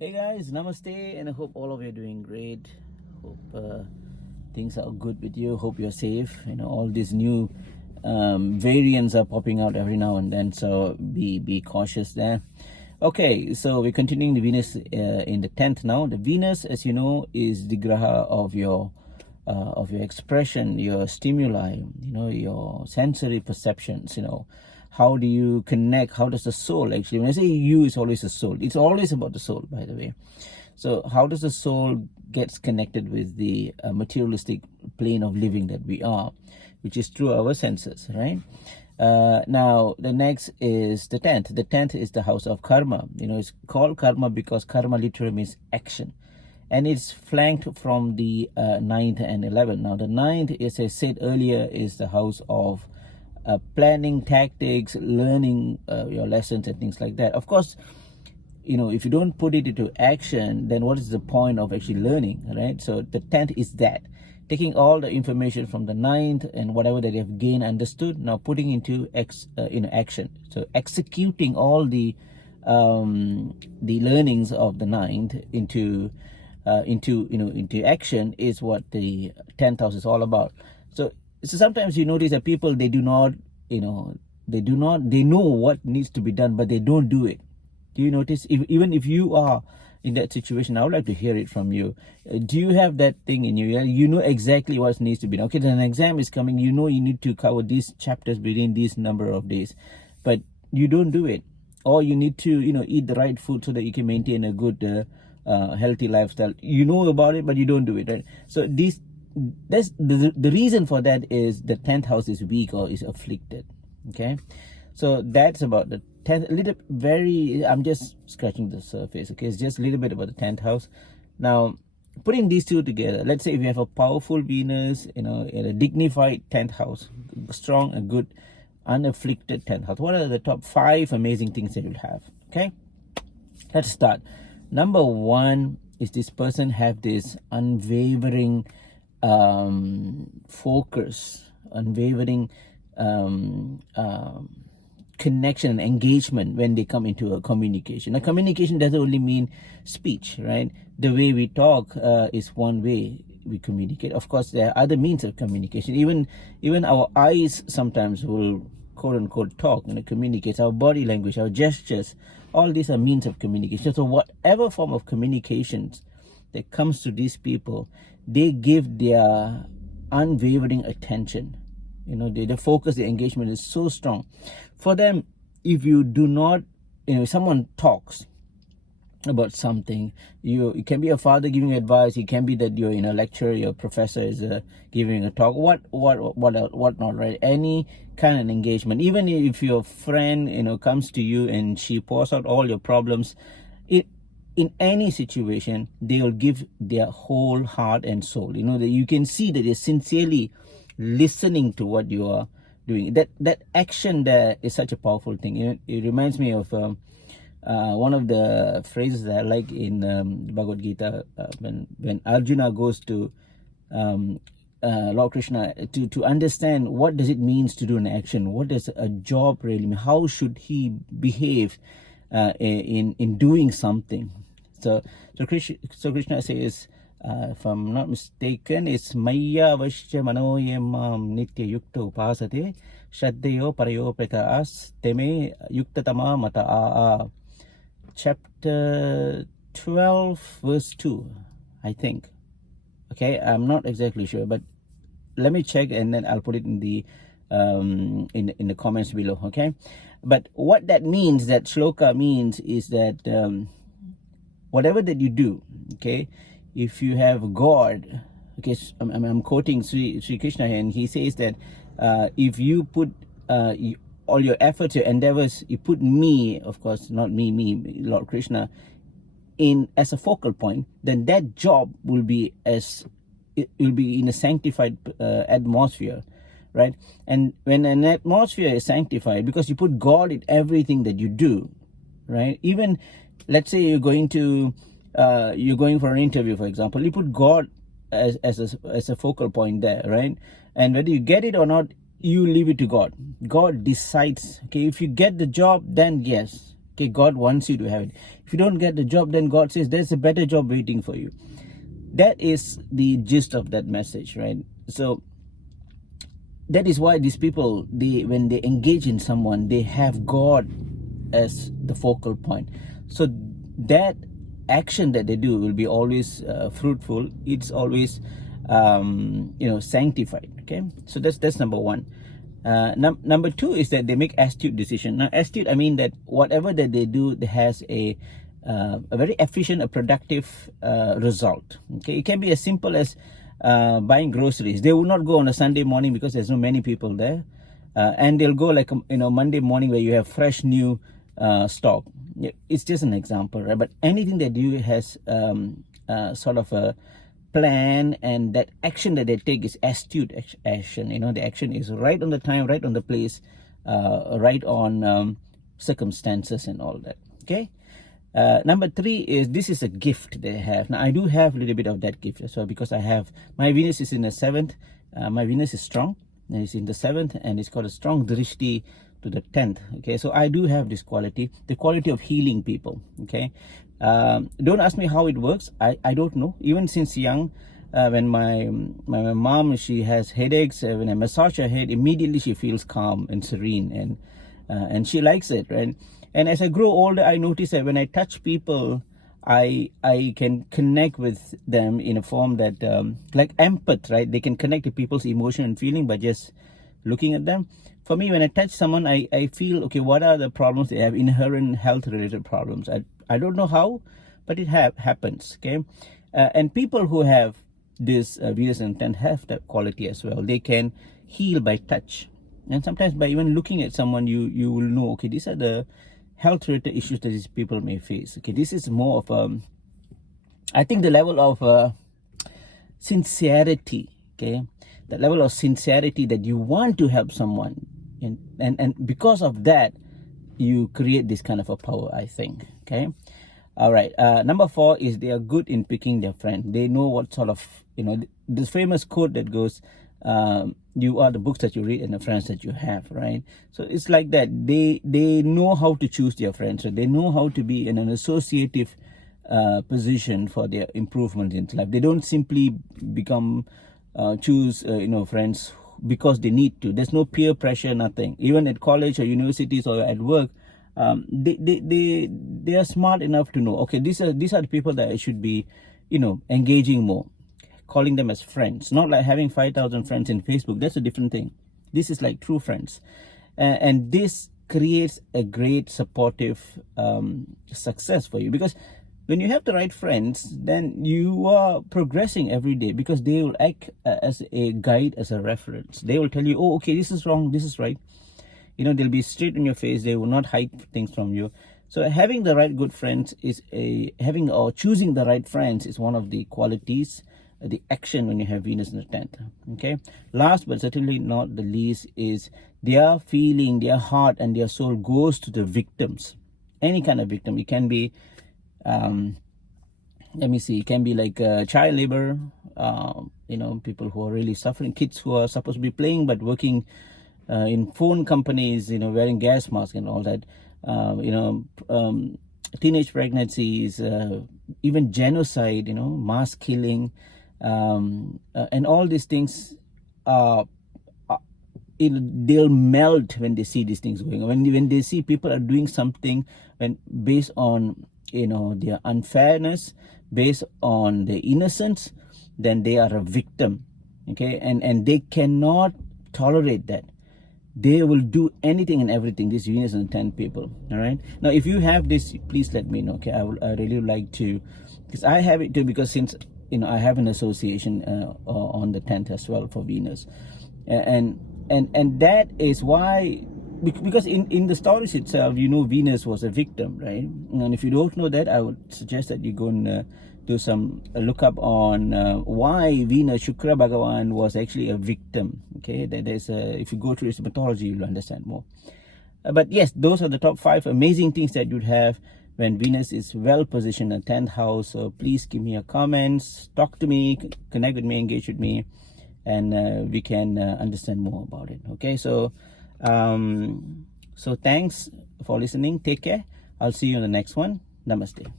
Hey guys, namaste, and I hope all of you are doing great. Hope things are good with you. Hope you're safe. All these new variants are popping out every now and then, so be cautious there. Okay, so we're continuing the Venus in the 10th now. The Venus, as you know, is the graha of your expression, your stimuli, your sensory perceptions. How do you connect? How does the soul actually, when I say you, it's always the soul. It's always about the soul, by the way. So how does the soul gets connected with the materialistic plane of living that we are, which is through our senses, right? Now, the next is the 10th. The 10th is the house of karma. It's called karma because karma literally means action. And it's flanked from the 9th and 11th. Now, the 9th, as I said earlier, is the house of planning tactics, learning your lessons and things like that. Of course, if you don't put it into action, then what is the point of actually learning, right? So the 10th is that. Taking all the information from the 9th and whatever that you have gained, understood, now putting into action. So executing all the learnings of the 9th into action is what the 10th house is all about. So sometimes you notice that people, they know what needs to be done, but they don't do it. Do you notice? Even if you are in that situation, I would like to hear it from you. Do you have that thing in you? You know exactly what needs to be done. Okay, then an exam is coming. You need to cover these chapters within this number of days, but you don't do it. Or you need to, eat the right food so that you can maintain a good, healthy lifestyle. You know about it, but you don't do it, right? So that's the reason for that is the 10th house is weak or is afflicted. Okay, so that's about the 10th. I'm just scratching the surface. Okay, it's just a little bit about the 10th house. Now, putting these two together, let's say if you have a powerful Venus, in a dignified 10th house, strong and good, unafflicted 10th house, what are the top 5 amazing things that you'll have? Okay, let's start. Number 1 is this person have this unwavering focus, unwavering connection and engagement when they come into a communication. Now, communication doesn't only mean speech, right? The way we talk is one way we communicate. Of course, there are other means of communication. Even our eyes sometimes will quote unquote talk, communicate. Our body language, our gestures, all these are means of communication. So whatever form of communications that comes to these people, they give their unwavering attention. The focus, the engagement is so strong. For them, if you do not, if someone talks about something, it can be a father giving you advice. It can be that you're in a lecture, your professor is giving a talk. What not, right? Any kind of engagement. Even if your friend, comes to you and she pours out all your problems, in any situation, they will give their whole heart and soul. That you can see that they're sincerely listening to what you are doing. That action there is such a powerful thing. It reminds me of one of the phrases that I like in the Bhagavad Gita, when Arjuna goes to Lord Krishna to understand what does it means to do an action. What does a job really mean? How should he behave in doing something? So Krishna says, if I'm not mistaken, it's Maya Vashya Manoyamam Nitya Yukta Upasate Shraddayo Parayo Pretaas Teme Yuktatama Mata chapter 12 verse 2, I think. Okay, I'm not exactly sure, but let me check and then I'll put it in the comments below. Okay, but what that means, that shloka means, is that whatever that you do, okay, if you have God, okay, I'm quoting Sri Krishna here, and he says that if you put all your efforts, your endeavors, you put me, of course, not me, Lord Krishna, in as a focal point, then that job will be in a sanctified atmosphere, right? And when an atmosphere is sanctified, because you put God in everything that you do, right? Even let's say you're going for an interview, for example, you put God as a focal point there, right? And whether you get it or not, you leave it to God. God decides. Okay, if you get the job, then yes, Okay, God wants you to have it. If you don't get the job, then God says there's a better job waiting for you. That is the gist of that message, right? So that is why these people, when they engage in someone, they have God as the focal point. So that action that they do will be always fruitful. It's always sanctified. Okay, so that's number one. Number two is that they make astute decision. Now, astute, I mean that whatever that they do, they has a very efficient, a productive result. Okay, it can be as simple as buying groceries. They will not go on a Sunday morning because there's no many people there, and they'll go like Monday morning where you have fresh new stock. It's just an example, right? But anything that you has sort of a plan, and that action that they take is astute action. The action is right on the time, right on the place, right on circumstances and all that. Okay. Number three is this is a gift they have. Now I do have a little bit of that gift as well, because I have my Venus is in the 7th. My Venus is strong, and it's in the 7th, and it's got a strong drishti to the 10th. Okay, so I do have this quality, the quality of healing people. Okay, don't ask me how it works. I don't know. Even since young, when my mom, she has headaches, when I massage her head, immediately she feels calm and serene, and she likes it, right? And as I grow older, I notice that when I touch people, I can connect with them in a form that like empath, right? They can connect to people's emotion and feeling by just looking at them. For me, when I touch someone, I feel, okay, what are the problems they have, inherent health related problems. I don't know how, but it happens. Okay, and people who have this Venus and 10 have that quality as well. They can heal by touch, and sometimes by even looking at someone, you will know, okay, these are the health related issues that these people may face. Okay, this is more of I think the level of sincerity. Okay, the level of sincerity that you want to help someone, and because of that, you create this kind of a power, I think. Okay, all right. Number 4 is they are good in picking their friend. They know what sort of, this famous quote that goes, you are the books that you read and the friends that you have, right? So it's like that. They know how to choose their friends. So they know how to be in an associative position for their improvement in life. They don't simply become choose friends because they need to. There's no peer pressure, nothing. Even at college or universities or at work, they are smart enough to know, okay, these are the people that I should be engaging more, calling them as friends. Not like having 5,000 friends in Facebook. That's a different thing. This is like true friends, and this creates a great supportive success for you, because when you have the right friends, then you are progressing every day, because they will act as a guide, as a reference. They will tell you, oh, okay, this is wrong, this is right. They'll be straight in your face. They will not hide things from you. So having the right good friends is choosing the right friends is one of the qualities, the action when you have Venus in the 10th. Okay, last but certainly not the least is their feeling, their heart and their soul goes to the victims. Any kind of victim. It can be it can be like child labor, people who are really suffering, kids who are supposed to be playing but working in phone companies, wearing gas masks and all that, teenage pregnancies, even genocide, mass killing, and all these things they'll melt when they see these things going on. When they see people are doing something based on their unfairness, based on their innocence, then they are a victim. Okay, and they cannot tolerate that. They will do anything and everything, this Venus and 10 people. All right, now if you have this, please let me know. Okay, I really like to, because I have it too, because since I have an association on the 10th as well for Venus, and that is why, because in the stories itself, Venus was a victim, right? And if you don't know that, I would suggest that you go and do some look up on why Venus, Shukra Bhagavan, was actually a victim. Okay, if you go through his mythology, you'll understand more. But yes, those are the top 5 amazing things that you'd have when Venus is well positioned in the 10th house. So please give me your comments, talk to me, connect with me, engage with me, and we can understand more about it. Okay, so thanks for listening. Take care. I'll see you in the next one. Namaste.